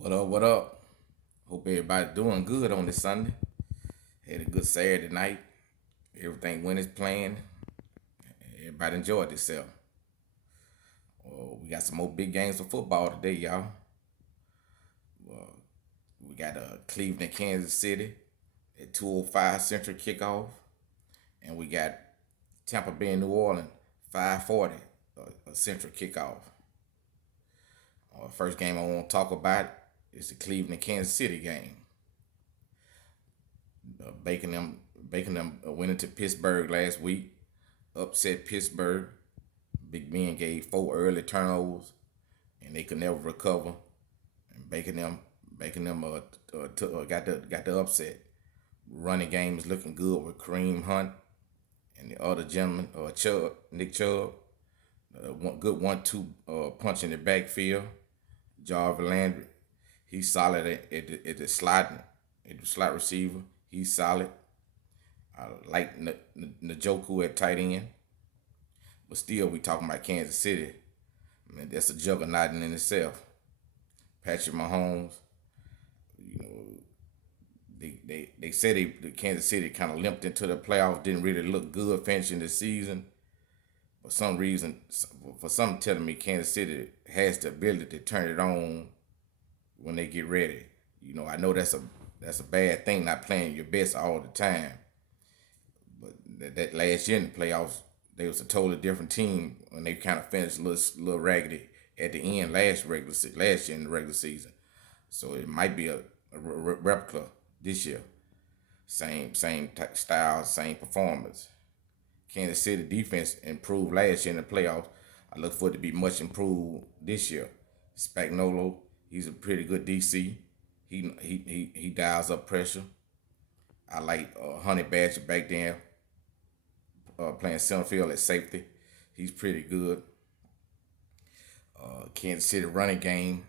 What up? What up? Hope everybody doing good on this Sunday. Had a good Saturday night. Everything went as planned. Everybody enjoyed themselves. We got some more big games of football today, y'all. We got Cleveland, Kansas City at 2:05 Central kickoff, and we got Tampa Bay and New Orleans 5:40 Central kickoff. First game I want to talk about is the Cleveland Kansas City game. Bacon them went into Pittsburgh last week, upset Pittsburgh. Big Ben gave 4 early turnovers, and they could never recover. And Bacon them got the upset. Running game is looking good with Kareem Hunt and the other gentleman, Nick Chubb. One good 1-2 punch in the backfield. Jarvis Landry, he's solid at the slot receiver. He's solid. I like Njoku at tight end, but still we talking about Kansas City. I mean, that's a juggernaut in itself. Patrick Mahomes, you know, they said the Kansas City kind of limped into the playoffs, didn't really look good finishing the season. For some reason, for some telling me Kansas City has the ability to turn it on when they get ready. I know that's a bad thing, not playing your best all the time. But that last year in the playoffs, they was a totally different team when they kind of finished a little raggedy at the end last year in the regular season. So it might be a replica this year. Same style, same performance. Kansas City defense improved last year in the playoffs. I look for it to be much improved this year. Spagnolo, he's a pretty good DC. He dials up pressure. I like Honey Badger back there playing center field at safety. He's pretty good. Kansas City running game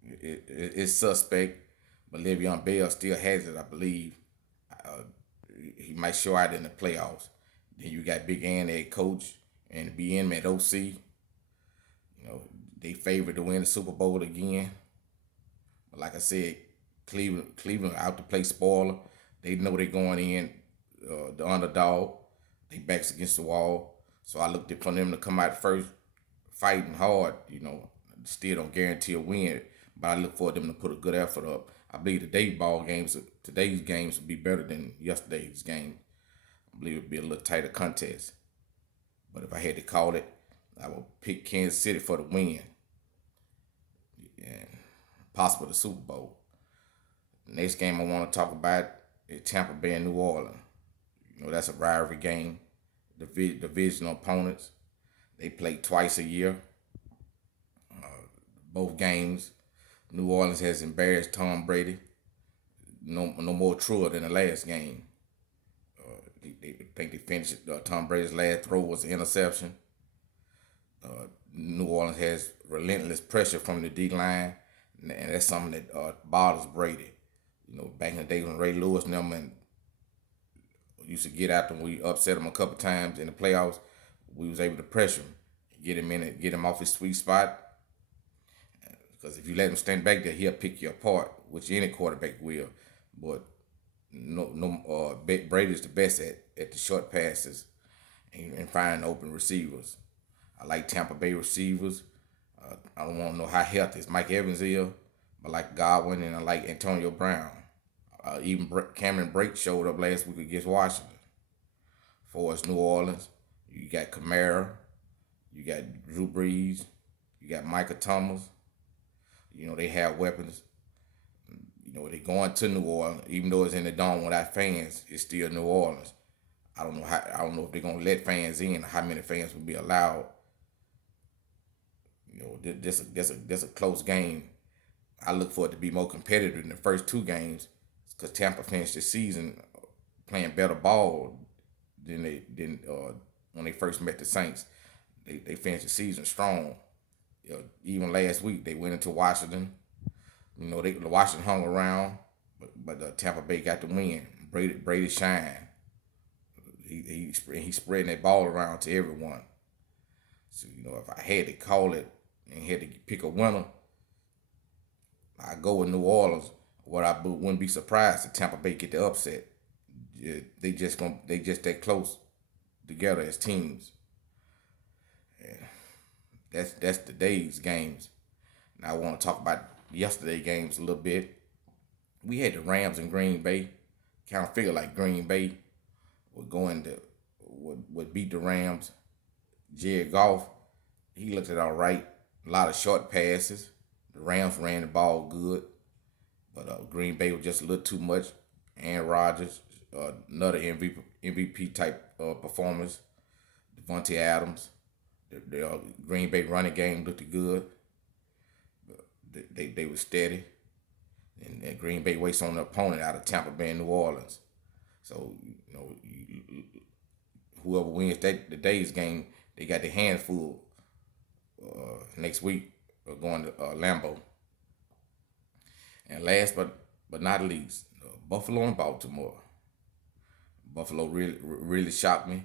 is suspect, but Le'Veon Bell still has it, I believe. Uh, he might show out in the playoffs. Then you got Big Ann at coach and BM at OC. They favored to win the Super Bowl again. But like I said, Cleveland out to play spoiler. They know they're going in the underdog. They backs against the wall. So I looked for them to come out first, fighting hard. Still don't guarantee a win, but I look for them to put a good effort up. I believe today's games will be better than yesterday's game. I believe it'll be a little tighter contest. But if I had to call it, I would pick Kansas City for the win and possible the Super Bowl. Next game I want to talk about is Tampa Bay and New Orleans. That's a rivalry game. Divisional opponents. They play twice a year. Both games, New Orleans has embarrassed Tom Brady. No more truer than the last game. They think they finished. Tom Brady's last throw was an interception. New Orleans has relentless pressure from the D line, and that's something that bothers Brady. Back in the day when Ray Lewis and them and used to get out them, we upset him a couple times in the playoffs. We was able to pressure him, get him off his sweet spot. Because if you let him stand back there, he'll pick you apart, which any quarterback will. But Brady's the best at the short passes and finding open receivers. I like Tampa Bay receivers. I don't want to know how healthy Mike Evans is, but I like Godwin and I like Antonio Brown. Even Cameron Brake showed up last week against Washington. For us, New Orleans, you got Kamara, you got Drew Brees, you got Micah Thomas. They have weapons. They going to New Orleans, even though it's in the dome without fans, it's still New Orleans. I don't know if they're gonna let fans in. How many fans will be allowed? That's a close game. I look for it to be more competitive in the first two games because Tampa finished the season playing better ball than when they first met the Saints. They finished the season strong. Even last week they went into Washington. Washington hung around, but Tampa Bay got the win. Brady shine. He's spreading that ball around to everyone. So if I had to call it and had to pick a winner, I go with New Orleans. What I wouldn't be surprised if Tampa Bay get the upset. Yeah, they just that close together as teams. That's today's games. Now I want to talk about yesterday games a little bit. We had the Rams in Green Bay. Kind of feel like Green Bay would go into would beat the Rams. Jared Goff, he looked at all right. A lot of short passes. The Rams ran the ball good, but Green Bay was just a little too much. Aaron Rodgers, another MVP type performance. Devontae Adams, the Green Bay running game looked good. They were steady, and Green Bay waits on the opponent out of Tampa Bay and New Orleans. So whoever wins today's game, they got their hands full next week going to Lambeau. And last but not least, Buffalo and Baltimore. Buffalo really shocked me.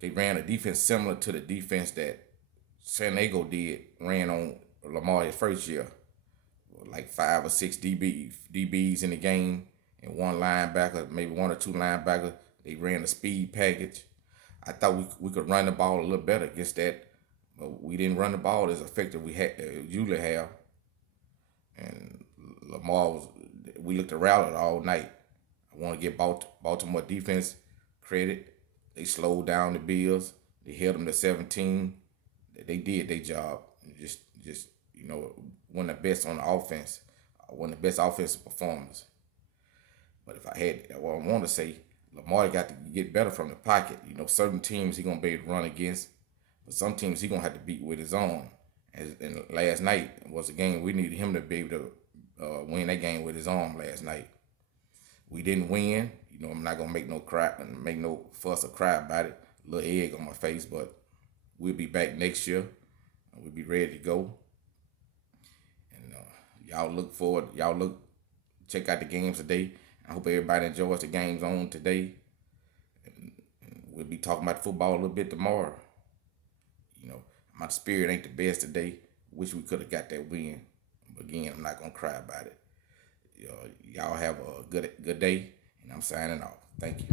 They ran a defense similar to the defense that San Diego ran on Lamar his first year. Like 5 or 6 DBs in the game and one linebacker, maybe one or two linebackers. They ran a speed package. I thought we could run the ball a little better against that, but we didn't run the ball as effective we had usually have. And Lamar we looked around it all night. I want to give Baltimore defense credit. They slowed down the Bills. They held them to 17. They did their job. Just one of the best on the offense, one of the best offensive performers. But if I had, well, I want to say Lamar got to get better from the pocket. Certain teams he gonna be able to run against, but some teams he gonna have to beat with his own. And last night was a game we needed him to be able to win that game with his arm last night. We didn't win. I'm not gonna make no fuss or cry about it. A little egg on my face, but we'll be back next year. We'll be ready to go. And check out the games today. I hope everybody enjoys the games on today. And we'll be talking about football a little bit tomorrow. My spirit ain't the best today. Wish we could have got that win. But again, I'm not gonna cry about it. Y'all have a good day, and I'm signing off. Thank you.